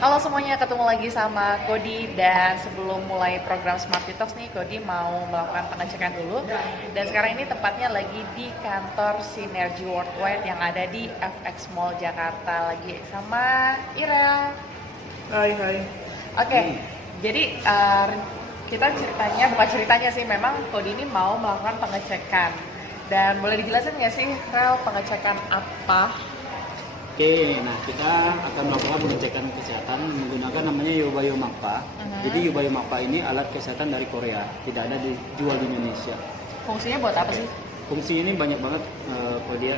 Halo semuanya, ketemu lagi sama Kodi dan sebelum mulai program Smart Detox nih, Kodi mau melakukan pengecekan dulu. Dan sekarang ini tepatnya lagi di kantor Synergy Worldwide yang ada di FX Mall Jakarta, lagi sama Ira. Hai, hai. Oke, jadi kita bukan ceritanya sih, memang Kodi ini mau melakukan pengecekan. Dan boleh dijelasin nggak sih, Rel, pengecekan apa? Oke, nah kita akan melakukan pengecekan kesehatan menggunakan namanya Yubayo Mappa. Jadi Yubayo Mappa ini alat kesehatan dari Korea, tidak ada dijual di Indonesia. Fungsinya buat apa sih? Fungsi ini banyak banget kalau dia.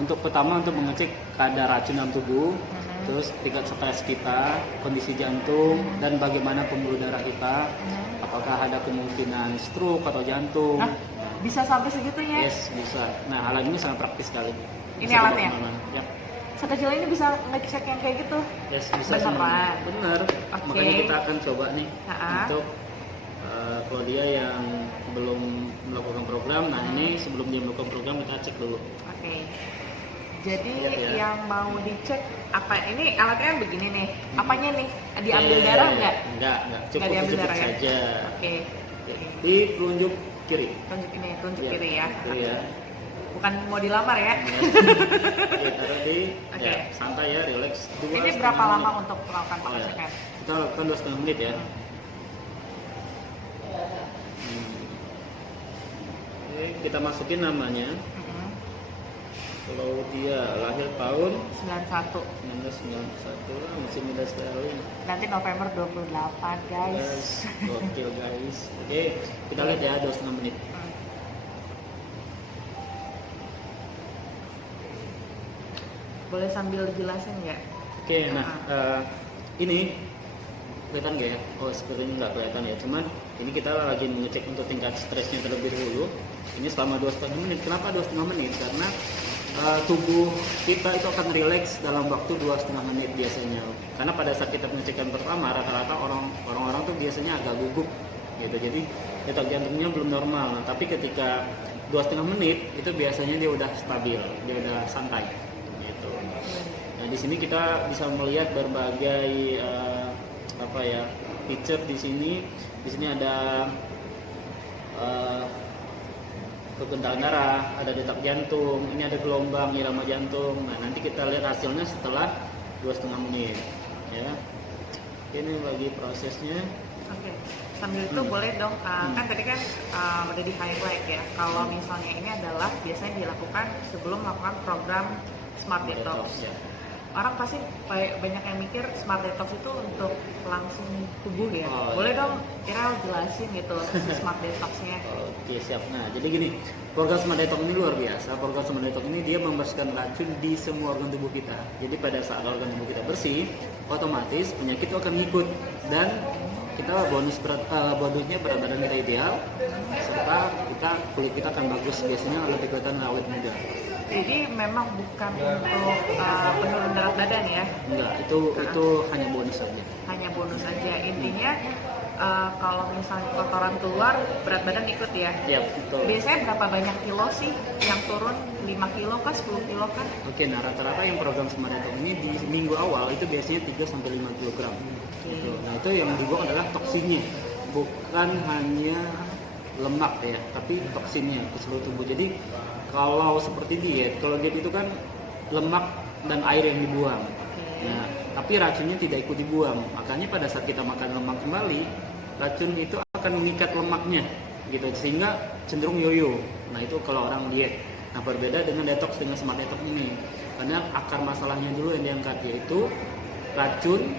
Untuk pertama untuk mengecek kadar racun dalam tubuh, terus tingkat stres kita, kondisi jantung, dan bagaimana pembuluh darah kita, apakah ada kemungkinan stroke atau jantung. Hah? Bisa sampai segitunya? Yes, bisa. Nah, alat ini sangat praktis sekali. Ini Bisa alatnya? dibawa kemana-mana. Yap. Sekecil ini bisa ngecek yang kayak gitu? Yes, bisa Beneran? Bener. Oke. Makanya kita akan coba nih untuk kalau dia yang belum melakukan program. Nah ini sebelum dia melakukan program kita cek dulu. Oke. Jadi Lihat ya. yang mau dicek apa? Ini alatnya yang begini nih. Apanya nih? Diambil darah nggak? Enggak. Cukup Nggak diambil dijepit darah ya? saja. Oke. Di telunjuk kiri. Tunjuk ini, tunjuk Ya, kiri ya. kiri ya. Bukan mau dilamar ya? Ya, taruh di Oke. ya, santai ya, relax. Ini berapa lama untuk melakukan Oh, ya. pengecekan? Kita lakukan 2,5 menit ya. Oke, kita masukin namanya. Kalau dia lahir tahun 91. 1991 lah, masih muda sekali. Nanti November 28 guys. Gokil guys. Oke, kita lihat ya 2,5 menit. Boleh sambil jelasin nggak? Oke, nah ini kelihatan nggak ya? Oh, sepertinya nggak kelihatan ya. Cuman ini kita lagi mengecek untuk tingkat stresnya terlebih dahulu. Ini selama 2,5 menit. Kenapa 2,5 menit? Karena tubuh kita itu akan rileks dalam waktu 2,5 menit biasanya. Karena pada saat kita pengecekan pertama, rata-rata orang-orang tuh biasanya agak gugup gitu. Jadi detak jantungnya belum normal. Nah, tapi ketika 2,5 menit itu biasanya dia udah stabil, dia udah santai. Gitu. Nah, di sini kita bisa melihat berbagai feature di sini. Di sini ada kekentalan darah, ada detak jantung, ini ada gelombang irama jantung. Nah, nanti kita lihat hasilnya setelah 2,5 menit ya. Ini lagi prosesnya. Oke, sambil itu boleh dong, kan tadi kan udah di highlight ya. Kalau misalnya ini adalah biasanya dilakukan sebelum melakukan program Smart Detox. Ya. Orang pasti banyak yang mikir Smart Detox itu untuk langsung tubuh ya. Oh, Boleh iya. dong, Kira jelasin gitu si Smart Detox-nya. Oke, siap. Nah, jadi gini, program Smart Detox ini luar biasa. Program Smart Detox ini dia membersihkan racun di semua organ tubuh kita. Jadi pada saat organ tubuh kita bersih, otomatis penyakit itu akan ngikut dan kita bonusnya berat badan kita ideal, serta kulit kita akan bagus, biasanya lebih kelihatan awet muda. Jadi memang bukan untuk penurun berat badan ya, Enggak, itu hanya bonus saja. hanya bonus aja. Intinya kalau misalnya kotoran keluar, berat badan ikut ya. Ya, betul. Biasanya berapa banyak kilo sih yang turun? 5 kilo kah, 10 kilo kah? Oke, nah rata-rata yang program Smart Detox ini di minggu awal itu biasanya 3-5 kg. Gitu. Nah, itu yang dibuang adalah toksinnya, bukan hanya lemak ya, tapi toksinnya ke seluruh tubuh. Jadi kalau seperti diet, kalau diet itu kan lemak dan air yang dibuang. Nah, tapi racunnya tidak ikut dibuang. Makanya pada saat kita makan lemak kembali, racun itu akan mengikat lemaknya, gitu, sehingga cenderung yoyo. Nah, itu kalau orang diet. Nah, berbeda dengan detox dengan Smart Detox ini, karena akar masalahnya dulu yang diangkat, yaitu racun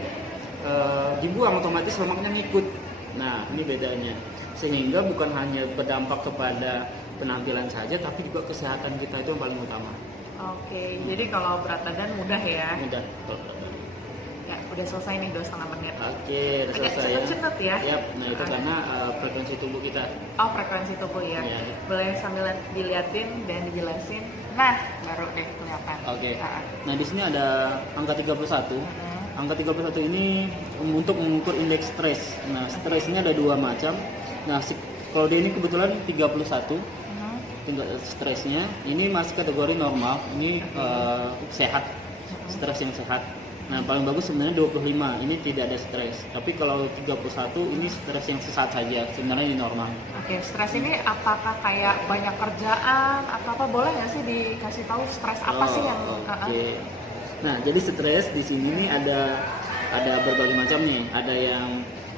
dibuang, otomatis lemaknya ngikut. Nah, ini bedanya. Sehingga bukan hanya berdampak kepada penampilan saja, tapi juga kesehatan kita itu yang paling utama. Oke, jadi kalau berat badan mudah ya. Mudah kalau berat badan. Ya, udah selesai nih 2,5 menit. Oke, udah Agak selesai ya. cepet-cepet ya. Yap, nah itu karena frekuensi tubuh kita. Oh, frekuensi tubuh ya. Iya. Boleh sambil diliatin dan dijelasin. Nah, baru deh kelihatan. Oke. Nah, Nah, di sini ada angka 31. Angka 31 ini untuk mengukur indeks stres. Nah, stres ini ada dua macam. Nah, kalau dia ini kebetulan 31. Tingkat stresnya ini masih kategori normal, ini sehat, stres yang sehat. Nah, paling bagus sebenarnya 25, ini tidak ada stres. Tapi kalau 31 ini stres yang sesaat saja, sebenarnya ini normal. Oke, stres ini apakah kayak banyak kerjaan atau apa, boleh nggak sih dikasih tahu stres apa sih yang Oke. Nah, jadi stres di sini nih ada berbagai macam nih. Ada yang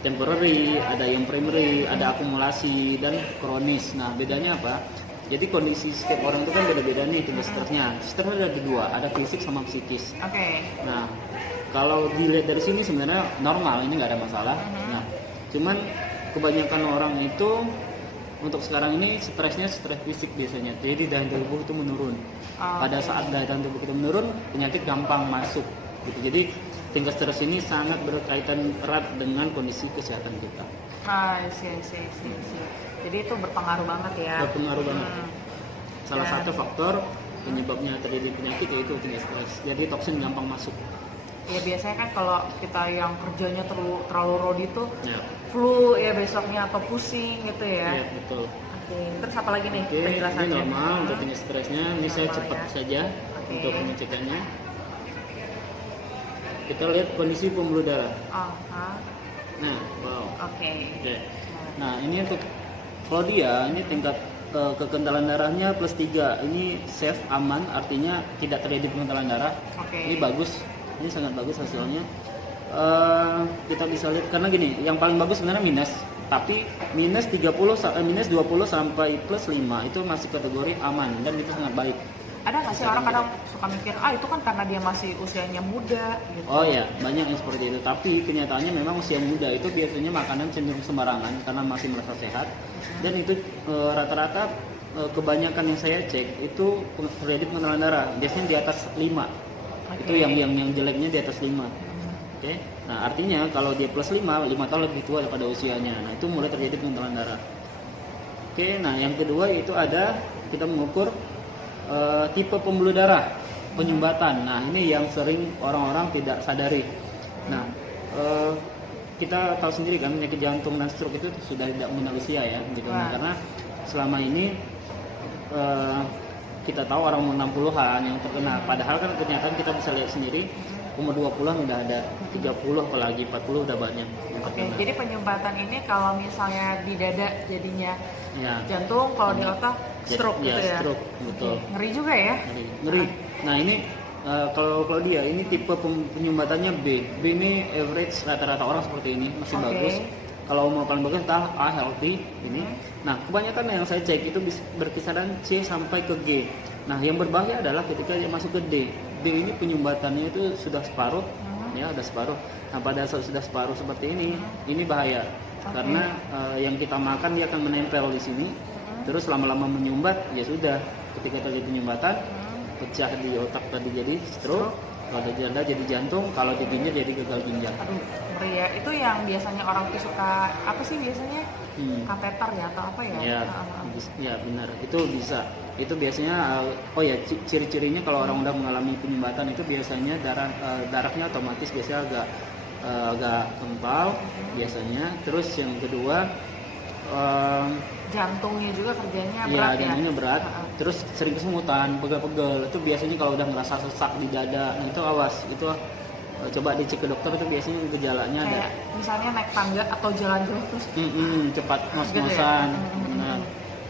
temporary, ada yang primary, ada akumulasi dan kronis. Nah, bedanya apa? Jadi kondisi setiap orang itu kan beda-beda nih tingkat stresnya. Stres ada dua, ada fisik sama psikis. Oke. Nah, kalau dilihat dari sini sebenarnya normal, ini nggak ada masalah. Nah, cuman kebanyakan orang itu untuk sekarang ini stresnya stres fisik biasanya. Jadi daya tahan tubuh itu menurun. Pada saat daya tahan tubuh kita menurun, penyakit gampang masuk. Gitu. Jadi tingkat stres ini sangat berkaitan erat dengan kondisi kesehatan kita. Sih. Jadi itu berpengaruh banget ya. Berpengaruh banget. Salah satu faktor penyebabnya terjadi penyakit yaitu tingkat stres. Jadi toksin gampang masuk. Ya biasanya kan kalau kita yang kerjanya terlalu rodi tuh Ya. flu ya besoknya atau pusing gitu ya. Iya, betul. Oke, terus apa lagi nih Oke, ini penjelasannya? normal untuk tingkat stresnya. Ini saya Normal cepat ya. saja Oke. untuk pengecekannya. Kita lihat kondisi pembuluh darah. Nah, wow. Oke. Oke. Nah, ini untuk Claudia, ini tingkat kekentalan darahnya +3. Ini safe, aman, artinya tidak terjadi pengentalan darah. Oke. Ini bagus, ini sangat bagus hasilnya. Kita bisa lihat karena gini, yang paling bagus sebenarnya minus, tapi minus 20 sampai +5 itu masih kategori aman dan itu sangat baik. Ada nggak sih orang kadang suka mikir, itu kan karena dia masih usianya muda gitu. Oh ya, banyak yang seperti itu. Tapi kenyataannya memang usia muda itu biasanya makanan cenderung sembarangan karena masih merasa sehat. Dan itu rata-rata kebanyakan yang saya cek itu terjadi pengentalan darah. Biasanya di atas 5. Itu yang jeleknya di atas 5. Oke. Nah, artinya kalau dia +5 tahun lebih tua daripada usianya. Nah, itu mulai terjadi pengentalan darah. Oke, nah yang kedua itu ada kita mengukur tipe pembuluh darah penyumbatan. Nah, ini yang sering orang-orang tidak sadari. Nah, kita tahu sendiri kan penyakit jantung dan stroke itu sudah tidak mengenal usia ya, gitu. Nah, karena selama ini kita tahu orang umur 60-an yang terkena. Padahal kan kenyataan kita bisa lihat sendiri umur 20-an udah ada, 30 apalagi 40 udah banyak. Oke, jadi penyumbatan ini kalau misalnya di dada jadinya Ya. jantung, kalau di otak stroke gitu ya. Stroke, betul. Oke, ngeri juga ya. Ngeri. Nah, ini kalau dia ini tipe penyumbatannya B. B ini average rata-rata orang seperti ini, masih bagus. Kalau mau paling bagus adalah A healthy ini. Nah, kebanyakan yang saya cek itu berkisaran C sampai ke G. Nah, yang berbahaya adalah ketika dia masuk ke D. D ini penyumbatannya itu sudah separuh, ya, sudah separuh. Nah, pada saat sudah separuh seperti ini bahaya. Karena yang kita makan dia akan menempel di sini. Terus lama-lama menyumbat, ya sudah. Ketika terjadi penyumbatan, pecah di otak tadi jadi stroke. Kalau di dada jadi jantung, kalau di ginjal jadi gagal ginjal. Aduh, ngeri ya. Itu yang biasanya orang tuh suka apa sih biasanya? Kateter ya atau apa ya? Ya benar. Itu bisa. Itu biasanya ciri-cirinya kalau orang udah mengalami penyumbatan itu biasanya darahnya otomatis biasanya agak kental biasanya. Terus yang kedua jantungnya juga kerjanya berat ya. Jantungnya berat. Terus sering kesemutan, pegel-pegel. Itu biasanya kalau udah ngerasa sesak di dada. Nah, itu awas. Itu coba dicek ke dokter, itu biasanya gejalanya kayak ada. Misalnya naik tangga atau jalan-jalan terus cepat ngos-ngosan. Nah,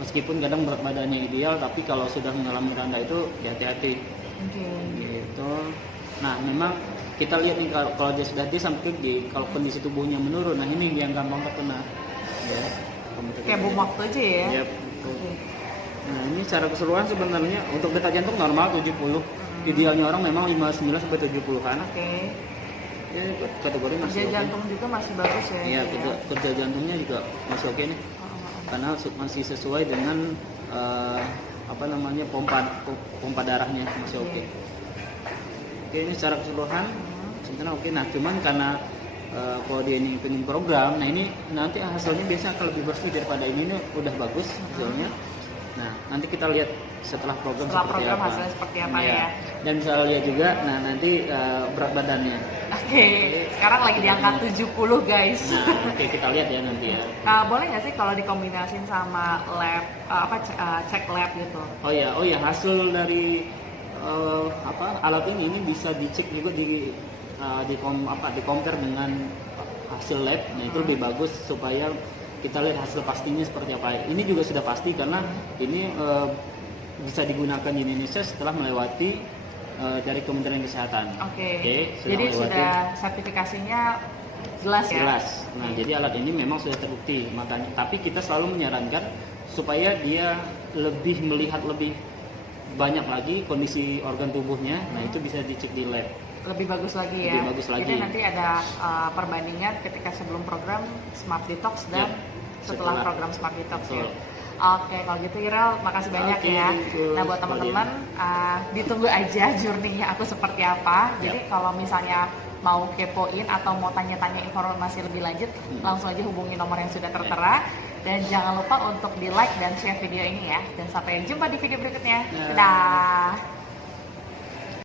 meskipun kadang berat badannya ideal, tapi kalau sudah mengalami tanda itu ya hati-hati. Gitu. Nah, memang kita lihat nih kalau dia sudah D sampai ke G, kalau kondisi tubuhnya menurun, nah ini yang gampang terkena. Ya. Kayak bom waktu aja ya. Yep, nah, ini secara keseluruhan sebenarnya untuk detak jantung normal 70. Idealnya orang memang 59 sampai 70-an. Ya, kategori masih kerja jantung juga masih bagus ya. Iya, kerja jantungnya juga masih oke nih. Karena masih sesuai dengan pompa darahnya masih oke. Oke, ini secara keseluruhan sebenarnya oke. Nah, cuman karena kalau dia ini pengen program, nah ini nanti hasilnya biasanya akan lebih bersih daripada ini udah bagus hasilnya. Nah, nanti kita lihat setelah program hasilnya seperti apa ya. Dan bisa lihat juga, nah nanti berat badannya. Oke, sekarang lagi di angka 70 guys. Nah, oke, kita lihat ya nanti ya. Boleh nggak sih kalau dikombinasin sama lab, cek lab gitu? Oh ya, hasil dari alat ini bisa dicek juga di di compare dengan hasil lab. Nah itu lebih bagus supaya kita lihat hasil pastinya seperti apa. Ini juga sudah pasti karena ini bisa digunakan di Indonesia setelah melewati dari Kementerian Kesehatan. Oke. Jadi sudah sertifikasinya jelas ya. Jelas. Nah, jadi alat ini memang sudah terbukti. Makanya, tapi kita selalu menyarankan supaya dia lebih melihat lebih banyak lagi kondisi organ tubuhnya. Nah, itu bisa dicek di lab. Lebih bagus lagi ya. Lebih bagus lagi. Jadi nanti ada perbandingan ketika sebelum program Smart Detox dan setelah program Smart Detox ya. Oke, kalau gitu Irel, makasih banyak ya. Nah, buat teman-teman, ditunggu aja journey-nya aku seperti apa. Jadi kalau misalnya mau kepoin atau mau tanya-tanya informasi lebih lanjut, langsung aja hubungi nomor yang sudah tertera. Dan jangan lupa untuk di like dan share video ini ya. Dan sampai jumpa di video berikutnya. Dadah!